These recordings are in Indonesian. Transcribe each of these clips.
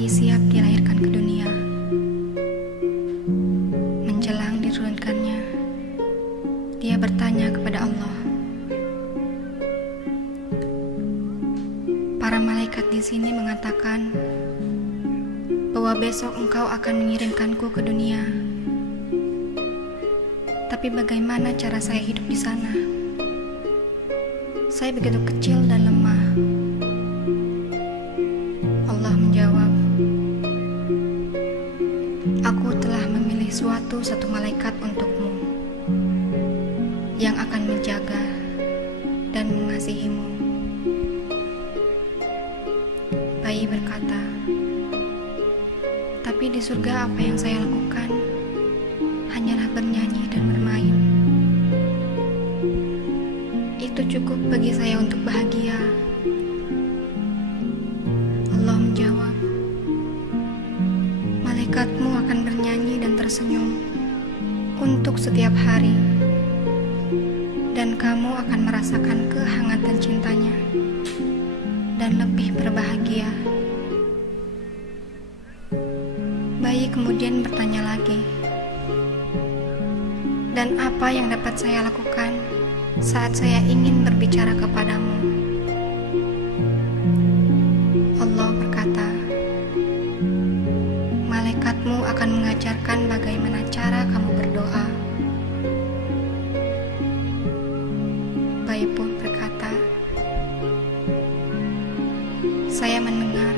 bayi siap dilahirkan ke dunia. Menjelang diturunkannya, dia bertanya kepada Allah. Para malaikat di sini mengatakan bahwa besok engkau akan mengirimkanku ke dunia. Tapi bagaimana cara saya hidup di sana? Saya begitu kecil dan lemah. Allah menjawab, aku telah memilih satu malaikat untukmu yang akan menjaga dan mengasihimu. Bayi berkata, tapi di surga apa yang saya lakukan? Hanyalah bernyanyi dan bermain. Itu cukup bagi saya untuk bahagia. Allah menjawab, malaikatmu akan bernyanyi dan tersenyum untuk setiap hari, dan kamu akan merasakan kehangatan cintanya dan lebih berbahagia. Bayi kemudian bertanya lagi, dan apa yang dapat saya lakukan saat saya ingin berbicara kepadamu? Allah berkata, malaikatmu akan mengajarkan bagaimana cara kamu berdoa. Bayi pun berkata, saya mendengar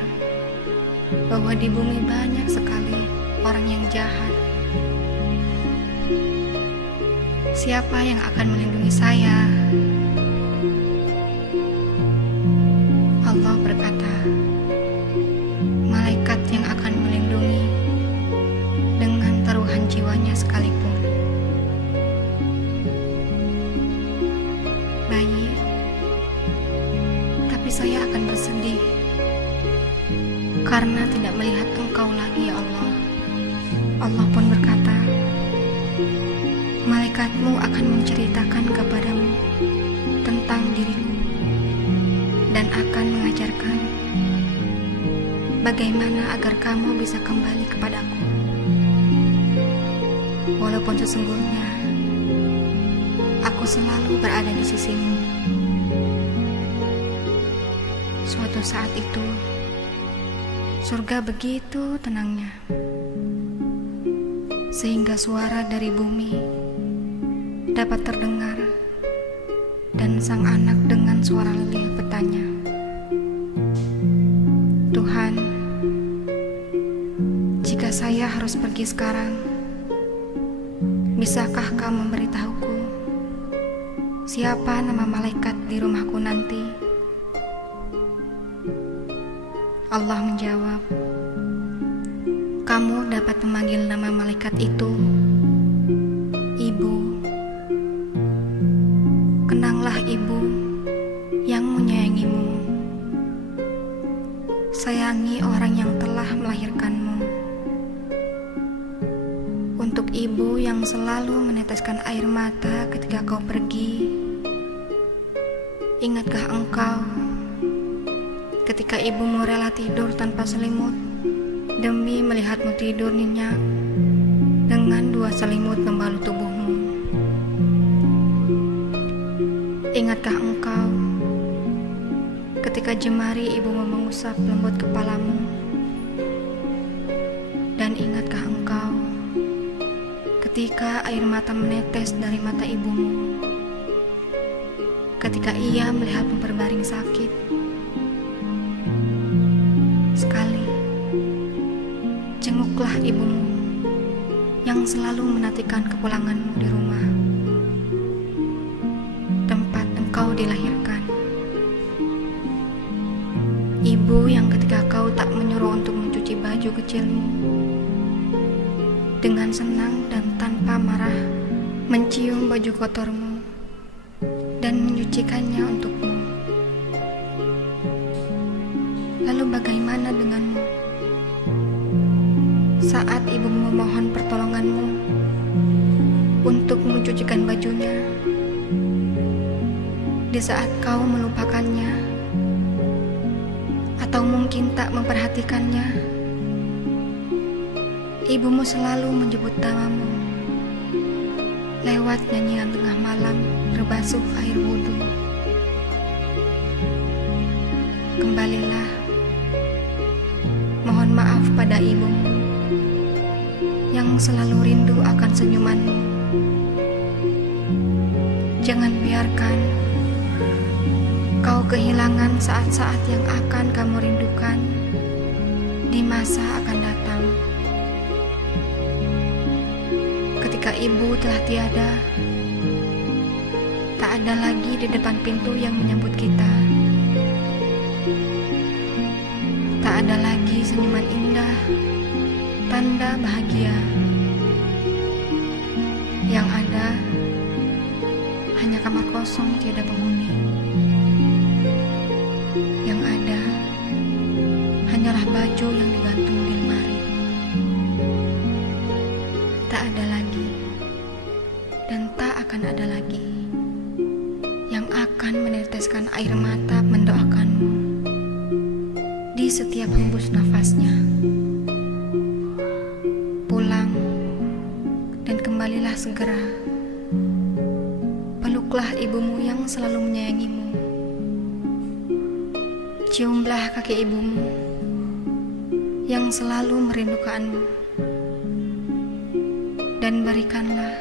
bahwa di bumi banyak sekali orang yang jahat. Siapa yang akan melindungi saya? Allah berkata, malaikat yang akan melindungi dengan taruhan jiwanya sekalipun. Bayi, tapi saya akan bersedih karena tidak melihat engkau lagi, ya Allah. Allah pun berkata, malaikatmu akan menceritakan kepadamu tentang diriku dan akan mengajarkan bagaimana agar kamu bisa kembali kepadaku. Walaupun sesungguhnya aku selalu berada di sisimu. Suatu saat itu, surga begitu tenangnya, sehingga suara dari bumi dapat terdengar, dan sang anak dengan suara lelih bertanya, Tuhan, jika saya harus pergi sekarang, bisakah Kau memberitahuku siapa nama malaikat di rumahku nanti? Allah menjawab, kamu dapat memanggil nama malaikat itu Ibu. Kenanglah Ibu yang menyayangimu. Sayangi orang yang telah melahirkanmu. Untuk Ibu yang selalu meneteskan air mata ketika kau pergi, ingatkah engkau ketika ibumu rela tidur tanpa selimut demi melihatmu tidur nyenyak dengan 2 selimut membalut tubuhmu? Ingatkah engkau ketika jemari ibumu mengusap lembut kepalamu? Dan ingatkah engkau ketika air mata menetes dari mata ibumu ketika ia melihatmu berbaring sakit? Sekali, jenguklah ibumu yang selalu menantikan kepulanganmu di rumah tempat engkau dilahirkan. Ibu yang ketika kau tak menyuruh untuk mencuci baju kecilmu, dengan senang dan tanpa marah mencium baju kotormu dan menyucikannya untukmu. Lalu bagaimana denganmu saat ibumu memohon pertolonganmu untuk mencucikan bajunya, di saat kau melupakannya atau mungkin tak memperhatikannya Ibumu selalu menyebut namamu lewat nyanyian tengah malam berbasuh air wudhu. Kembalilah, mohon maaf pada ibumu yang selalu rindu akan senyumanmu. Jangan biarkan kau kehilangan saat-saat yang akan kamu rindukan di masa akan datang. Ketika ibu telah tiada, tak ada lagi di depan pintu yang menyambut kita. Tak ada lagi senyuman indah, tanda bahagia. Yang ada hanya kamar kosong tiada penghuni. Yang ada hanyalah baju yang digantung di lemari. Tak ada lagi dan tak akan ada lagi yang akan meneteskan air mata mendoakanmu di setiap hembus nafasnya. Pulang dan kembalilah segera. Peluklah ibumu yang selalu menyayangimu. Ciumlah kaki ibumu yang selalu merindukanmu. Dan berikanlah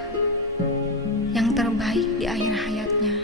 yang terbaik di akhir hayatnya.